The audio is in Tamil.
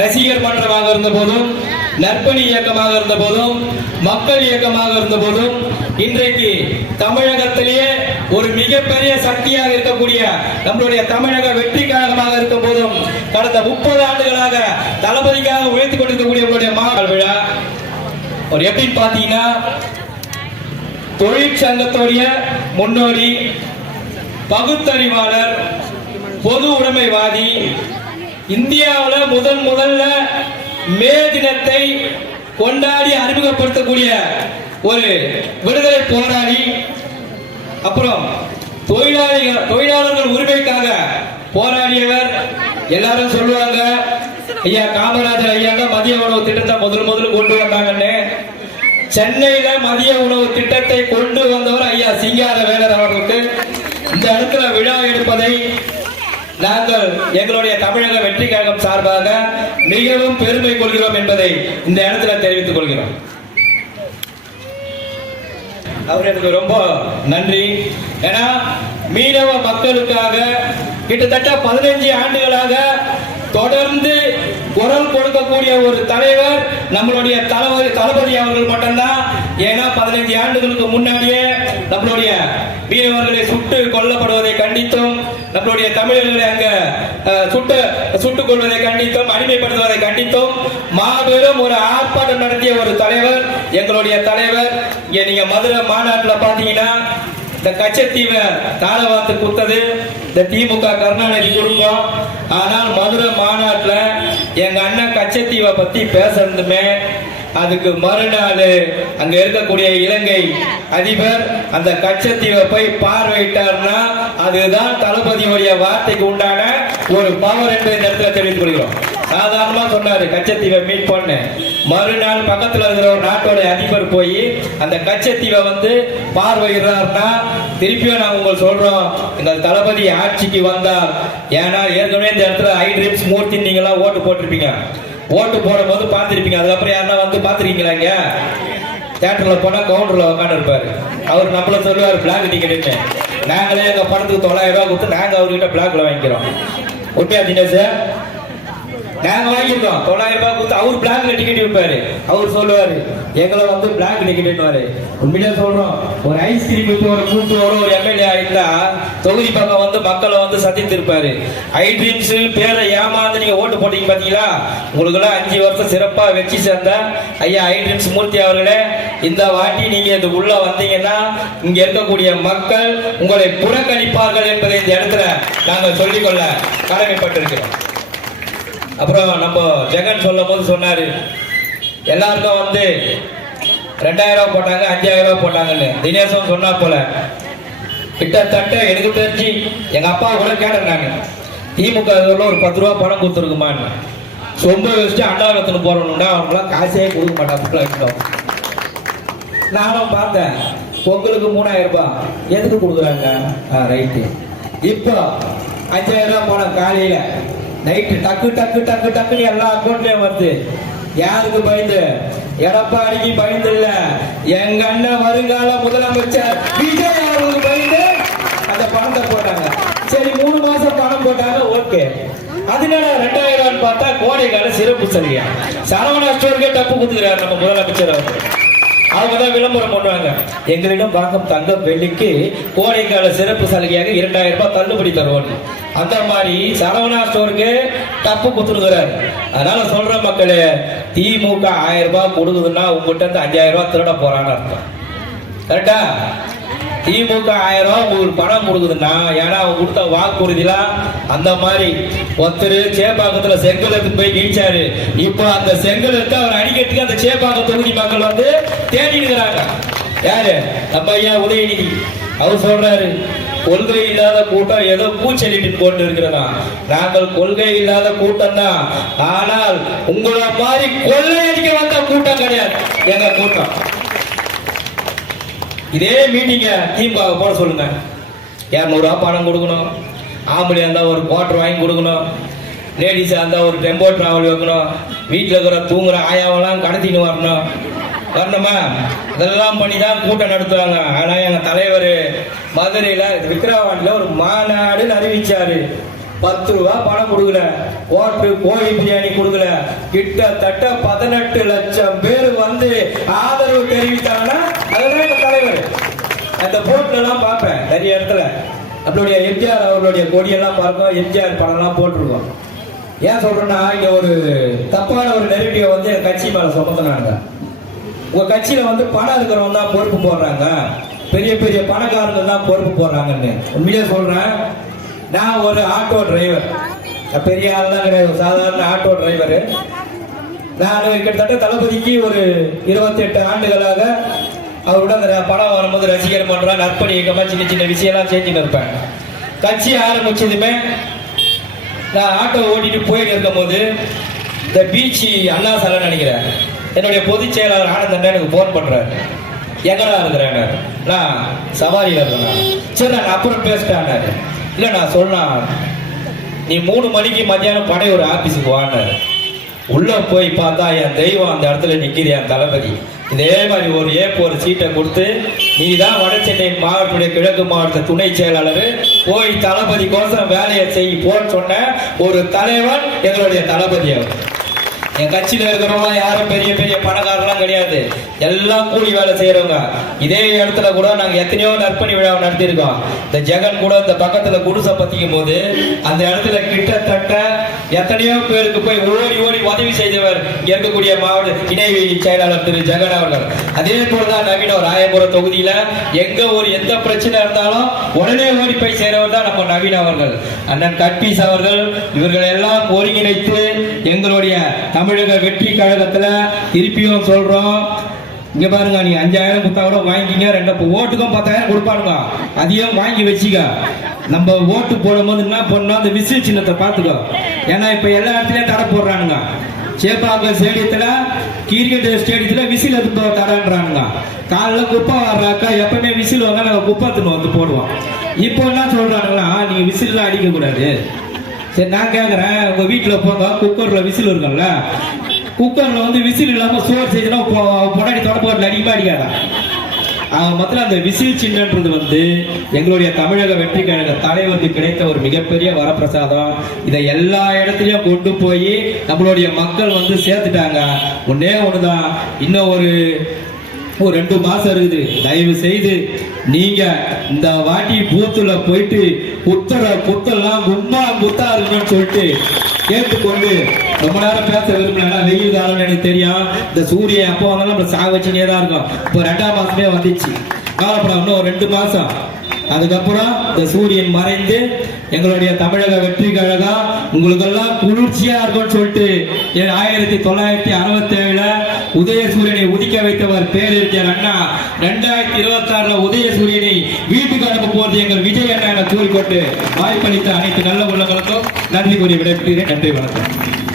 ரசிகர் மன்றமாக இருந்த போதும், நற்பணி இயக்கமாக இருந்த போதும், மக்கள் இயக்கமாக இருந்த போதும், இன்றைக்கு தமிழகத்திலேயே ஒரு மிகப்பெரிய சக்தியாக இருக்கக்கூடிய நம்மளுடைய தமிழக வெற்றி கழகமாக இருக்கும் போதும் கடந்த 30 ஆண்டுகளாக தளபதிக்காக உழைத்துக் கொண்டிருக்கக்கூடிய உங்களுடைய மாநாள் விழா ஒரு எப்படின்னு பாத்தீங்கன்னா, தொழிற்சங்கத்துடைய முன்னோடி, பகுத்தறிவாளர், பொது உடைமைவாதி, இந்தியாவில் முதல்ல மே தினத்தை கொண்டாடி அறிமுகப்படுத்தக்கூடிய ஒரு விடுதலை போராளி, அப்புறம் தொழிலாளர்கள் உரிமைக்காக போராடியவர். எல்லாரும் சொல்லுவாங்க, ஐயா காமராஜர் ஐயா மதிய உணவு திட்டத்தை முதல்ல கொண்டு வந்தாங்கன்னு. சென்னையில மதிய உணவு திட்டத்தை கொண்டு வந்தவர் ஐயா சிங்காரவேலர் அவர்களுக்கு இந்த இடத்துல விழா எடுப்பதை நாங்கள் எங்களுடைய தமிழக வெற்றி கழகம் சார்பாக மிகவும் பெருமை கொள்கிறோம் என்பதை இந்த இடத்துல தெரிவித்துக் கொள்கிறோம். அவர்களுக்கு ரொம்ப நன்றி. ஏன்னா மீனவ மக்களுக்காக கிட்டத்தட்ட 15 ஆண்டுகளாக தொடர்ந்து குரல் கொடுக்கக்கூடிய ஒரு தலைவர் நம்மளுடைய தளபதி அவர்கள் மட்டும்தான். ஏன்னா 15 ஆண்டுகளுக்கு முன்னாடியே நம்மளுடைய மீனவர்களை சுட்டு கொல்லப்படுவதை கண்டித்தும், நம்மளுடைய தமிழர்களை அங்க சுட்டுக் கொள்வதை கண்டித்தும், அடிமைப்படுத்துவதை கண்டித்தும் மாபெரும் ஒரு ஆர்ப்பாட்டம் நடத்திய ஒரு தலைவர் எங்களுடைய தலைவர். இங்க நீங்க மதுரை மாநாட்டில் பாத்தீங்கன்னா, இந்த கச்சத்தீவை தாரவாத்து கொடுத்தது இந்த திமுக கருணாநிதி குடும்பம். ஆனால் மதுரை மாநாட்டில் எங்க அண்ணன் கச்சத்தீவை பத்தி பேசுறதுமே அதுக்கு மறுநாள் அங்க இருக்கக்கூடிய இலங்கை அதிபர் அந்த கச்சத்தீவை போய் பார்வையிட்டார்னா அதுதான் தளபதியுடைய வார்த்தைக்கு உண்டான ஒரு பவர் என்று இந்த இடத்துல தெரிவித்துக் கொள்கிறோம். சாதாரணமா சொன்னாரு கச்சத்தீவை மீட் பண்ணு, மறுநாள் பக்கத்துல இருக்கிற ஒரு நாட்டோட அதிபர் போய் அந்த கச்சத்தீவை பார்வையிடுறாருன்னா திருப்பியும் நாங்க உங்களுக்கு சொல்றோம், எங்கள் தளபதி ஆட்சிக்கு வந்தார். ஏன்னா ஏற்கனவே இந்த இடத்துல ஐட்ரீம்ஸ் மூர்த்தி நீங்க எல்லாம் ஓட்டு போட்டிருப்பீங்க, ஓட்டு போடும் போது பார்த்திருப்பீங்க. அதுக்கப்புறம் யாருன்னா பார்த்திருக்கீங்களா? இங்க தியேட்டர்ல போனா கவுண்டர்ல உட்காந்து இருப்பாரு. அவர் நம்மள சொல்லுவாரு பிளாக் டிக்கெட். நாங்களே எங்க படத்துக்கு 900 ரூபாய் கொடுத்து நாங்க அவர்கிட்ட பிளாக்ல வாங்கிக்கிறோம். உண்மையா தினேஷ்? நாங்க வாங்கிருக்கோம் 900 ரூபாய் கொடுத்து அவர் பிளாக்ல டிக்கெட் விற்பாரு. அவர் சொல்லுவாரு எங்களை பிளாக் டிக்கெட். உண்மையிலே சொல்றோம், ஒரு ஐஸ்கிரீம் ஒரு கூட்டோட ஒரு எம்எல்ஏ ஆயிட்டா தொகுதி பக்கம் மக்களை சந்தித்திருப்பாரு. ஐட்ரீம்ஸ் பேரை ஏமாந்து நீங்க ஓட்டு போட்டீங்க பாத்தீங்களா? உங்களுக்கு எல்லாம் 5 வருஷம் சிறப்பா வச்சு சேர்ந்த ஐயா ஐட்ரீம்ஸ் மூர்த்தி அவர்களே, இந்த வாட்டி நீங்க இது உள்ள வந்தீங்கன்னா இங்க இருக்கக்கூடிய மக்கள் உங்களை புறக்கணிப்பார்கள் என்பதை இந்த இடத்துல நாங்கள் சொல்லிக்கொள்ள கடமைப்பட்டிருக்கிறோம். அப்புறம் நம்ம ஜெகன் சொல்லும் போது சொன்னாரு, எல்லாருக்கும் 2000 ரூபாய் போட்டாங்க, 5000 ரூபாய் போட்டாங்கன்னு. தினேசம் சொன்னா போல கிட்டத்தட்ட எனக்கு தெரிஞ்சு எங்க அப்பா கூட கேட்டாங்க, திமுக ஒரு 10 ரூபாய் பணம் கொடுத்துருக்குமான்னு. சொம்ப வச்சுட்டு அண்டாவரத்துல போறோம்னா அவங்களாம் காசே கொடுக்க மாட்டாங்க. நானும் பார்த்தேன், பொங்கலுக்கு 3000 ரூபாய் எதுக்கு கொடுக்குறாங்க? ரைட்டு. இப்போ 5000 ரூபாய் போனோம் காலையில, நைட்டு டக்கு டக்கு டக்கு டக்குன்னு எல்லா அக்கௌண்ட்லயும் வருது. யாருக்கு பயந்து? எடப்பாடிக்கு பயந்து இல்ல, எங்க அண்ணன் வருங்கால முதலமைச்சர் விஜய் அவர்களுக்கு பயந்து அந்த பணத்தை போட்டாங்க. சரி 3 மாசம் பணம் போட்டாங்க, ஓகே. அதனால 2000 பார்த்தா கோடைக்கால சிறப்பு சலுகை. சரவணா ஸ்டோருக்கே தப்பு கொடுத்துக்கிறாரு நம்ம முதலமைச்சர் அவர்கள். அவங்கதான் விளம்பரம் பண்ணுவாங்க, எங்களிடம் வாங்கும் தங்கம் வெள்ளிக்கு கோடைக்கால சிறப்பு சலுகையாக 2000 ரூபாய் தள்ளுபடி தருவோம். அந்த மாதிரி சரவணா ஸ்டோருக்கு தப்பு கொடுத்துருக்கிறாரு. அதனால சொல்ற மக்களே, திமுக 1000 ரூபாய் கொடுக்குதுன்னா உங்ககிட்ட 5000 ரூபாய் திருட போறான்னு அர்த்தம். கரெக்டா? திமுக 1000 ரூபாய் உங்களுக்கு பணம் கொடுக்குதுன்னா, ஏன்னா அவங்க கொடுத்த வாக்குறுதிலாம் அந்த மாதிரி. ஒருத்தர் சேப்பாக்கத்துல செங்கலுக்கு போய் நீச்சாரு. இப்போ அந்த செங்கலுக்கு அவர் அடிக்கிறதுக்கு அந்த சேப்பாக்கம் தொகுதி மக்கள் தேடிக்கிறாங்க. யாரு? நம்ம ஐயா உதயநிதி. அவர் சொல்றாரு, கொள்கை இல்லாத கூட்டம் ஏதோ பூச்செடிட்டு கொண்டு இருக்கிறதா. நாங்கள் கொள்கை இல்லாத கூட்டம் தான், ஆனால் உங்களை மாதிரி கொள்ளையடிக்க வந்த கூட்டம் கிடையாது எங்க கூட்டம். இதே மீட்டிங்க திமுக போட சொல்லுங்க, 200 ரூபாய் பணம் கொடுக்கணும், ஆம்பளையா இருந்தா ஒரு குவார்டர் வாங்கி கொடுக்கணும், லேடிஸா இருந்தா ஒரு டெம்போ டிராவல் வைக்கணும், வீட்டில் இருக்கிற தூங்குற ஆயாவெல்லாம் கடத்தின்னு வரணுமா? இதெல்லாம் பண்ணி தான் கூட்டம் நடத்துவாங்க. ஆனா எங்க தலைவர் மதுரையில விக்கிரவாண்டியில ஒரு மாநாடுன்னு அறிவிச்சாரு. 10 ரூபா பணம் கொடுக்கல, ஓட்டு கோழி பிரியாணி கொடுக்கல. கிட்டத்தட்ட 18 லட்சம் பேர் வந்து ஆதரவு தெரிவித்தாங்கன்னா அதுதான் எங்க தலைவர். அந்த போர்ட்ல எல்லாம் பார்ப்பேன் நிறைய இடத்துல நம்மளுடைய எம்ஜிஆர் அவர்களுடைய கொடியெல்லாம் பார்ப்போம், எம்ஜிஆர் படம் எல்லாம் போட்டிருக்கோம். ஏன் சொல்றேன்னா இங்க ஒரு தப்பான ஒரு நெருட்டியை வந்து என் கட்சி மேல சுமத்தினாங்க. உங்க கட்சியில வந்து பணம் இருக்கிறவங்க தான் பொறுப்பு போடுறாங்க, பெரிய பெரிய பணக்காரங்க தான் பொறுப்பு போடுறாங்கன்னு. உண்மையிலே சொல்றேன், நான் ஒரு ஆட்டோ டிரைவர், பெரிய ஆள் தான் கிடையாது, சாதாரண ஆட்டோ டிரைவர். நான் கிட்டத்தட்ட தளபதிக்கு ஒரு 28 ஆண்டுகளாக அவருடன் அந்த படம் வரும்போது ரசிகர் மன்றம், நற்பணி இயக்கமா சின்ன சின்ன விஷயம்லாம் செஞ்சுன்னு இருப்பேன். கட்சி ஆரம்பிச்சதுமே நான் ஆட்டோ ஓட்டிட்டு போயிட்டு இருக்கும் போது இந்த பீச் அண்ணா சாலை நினைக்கிறேன், என்னுடைய பொதுச் செயலாளர் ஆனந்தன் எனக்கு போன் பண்றாரு. எங்கடா இருக்கிறேன்? நான் சவாரியில் இருக்கிறேன். சரி நான் அப்புறம் பேசிட்டேன். இல்லை நான் சொன்னேன், நீ 3 மணிக்கு மத்தியானம் படை ஒரு ஆபீஸுக்கு வாங்கினாரு. உள்ள போய் பார்த்தா என் தெய்வம் அந்த இடத்துல நிற்கிது, என் தளபதி. இதே மாதிரி ஒரு ஒரு சீட்டை கொடுத்து நீ தான் வட சென்னை மாவட்டத்துடைய கிழக்கு மாவட்ட துணை செயலாளர், போய் தளபதி கோசம் வேலையை செய்ய போன்னு சொன்ன ஒரு தலைவன் எங்களுடைய தளபதி. அவர் என் கட்சியில இருக்கிறவங்க யாரும் பெரிய பெரிய பணக்காரலாம் கிடையாது, எல்லாம் கூலி வேலை செய்யறவங்க. இதே இடத்துல கூட நாங்க எத்தனையோ நற்பணி விழாவை நடத்தியிருக்கோம். இந்த ஜெகன் கூட இந்த பக்கத்துல குடிசை பத்திக்கும் போது அந்த இடத்துல கிட்டத்தட்ட எத்தனையோ பேருக்கு போய் ஓடி ஓடி உதவி செய்தவர் இருக்கக்கூடிய மாவட்ட இணை செயலாளர் திரு ஜெகன் அவர்கள். அதே போலதான் நவீன ராயபுரம் தொகுதியில எங்க ஒரு எந்த பிரச்சனை இருந்தாலும் உடனே ஓடி போய் செய்றவர் தான் நம்ம நவீன் அவர்கள். அண்ணன் கட்பீஸ் அவர்கள் இவர்கள் எல்லாம் ஒருங்கிணைத்து எங்களுடைய தமிழக வெற்றி கழகத்துல திருப்பியும் சொல்றோம், இங்க பாருங்க, நீங்க 5000 கொடுத்தா கூட வாங்கிக்கிங்க, 2 ஓட்டுக்கும் 10,000 கொடுப்பானுங்க, அதையும் வாங்கி வச்சுக்க. நம்ம ஓட்டு போடும்போது என்ன பண்ணணும், அந்த விசில் சின்னத்தை பார்த்துக்கோ. ஏன்னா இப்ப எல்லா இடத்துலயும் தடை போடுறானுங்க. சேப்பாக்கம் ஸ்டேடியத்துல, கிரிக்கெட் ஸ்டேடியத்துல விசில் எடுத்து தடன்றானுங்க. காலைல குப்பை வர்றாக்கா எப்பவுமே விசில் வந்தா நாங்க குப்பை வந்து போடுவோம். இப்போ என்ன சொல்றானுங்களா, நீங்க விசில்லாம் அடிக்க கூடாது. சரி நான் கேட்குறேன், உங்கள் வீட்டில் போங்க, குக்கரில் விசில் இருக்கும்ல, குக்கரில் வந்து விசில் இல்லாமல் சோறு செய்யணும், பொன்னாடி தொடப்பாட்டில் அடிக்கமா அடிக்காதான். அவன் மொத்தம் அந்த விசில் சின்னன்றது வந்து எங்களுடைய தமிழக வெற்றி கழக தலைவருக்கு கிடைத்த ஒரு மிகப்பெரிய வரப்பிரசாதம். இதை எல்லா இடத்துலையும் கொண்டு போய் நம்மளுடைய மக்கள் வந்து சேர்த்துட்டாங்க. ஒன்னே ஒண்ணுதான், இன்னும் ஒரு 2 மாசம் இருக்குது. தயவு செய்து நீங்க இந்த வாட்டி பூத்துல போயிட்டு புத்தெல்லாம் கும்மா குத்தா இருக்குன்னு சொல்லிட்டு கேட்டுக்கொண்டு ரொம்ப நேரம் பேச விரும்பல. வெயில் காலம் எனக்கு தெரியும், இந்த சூரியன் அப்போ வந்தாலும் நம்ம சாக வச்சுனே தான் இருக்கும். இப்போ 2ஆம் மாசமே வந்துச்சு, காலப்படம் இன்னும் ஒரு 2 மாசம். அதுக்கப்புறம் இந்த சூரியன் மறைந்து எங்களுடைய தமிழக வெற்றி கழகம் உங்களுக்கெல்லாம் குளிர்ச்சியா இருக்கும்னு சொல்லிட்டு 1967 உதயசூரியனை உதிக்க வைத்தவர் பேரறிஞர் அண்ணா. 2026 உதயசூரியனை வீட்டுக்கு அனுப்ப போறது எங்கள் விஜய் அண்ணா என கூறிக்கொண்டு வாய்ப்பளித்த அனைத்து நல்ல உள்ளங்களுக்கும் நன்றி கூறி விடைபெறுகிறேன். நன்றி, வணக்கம்.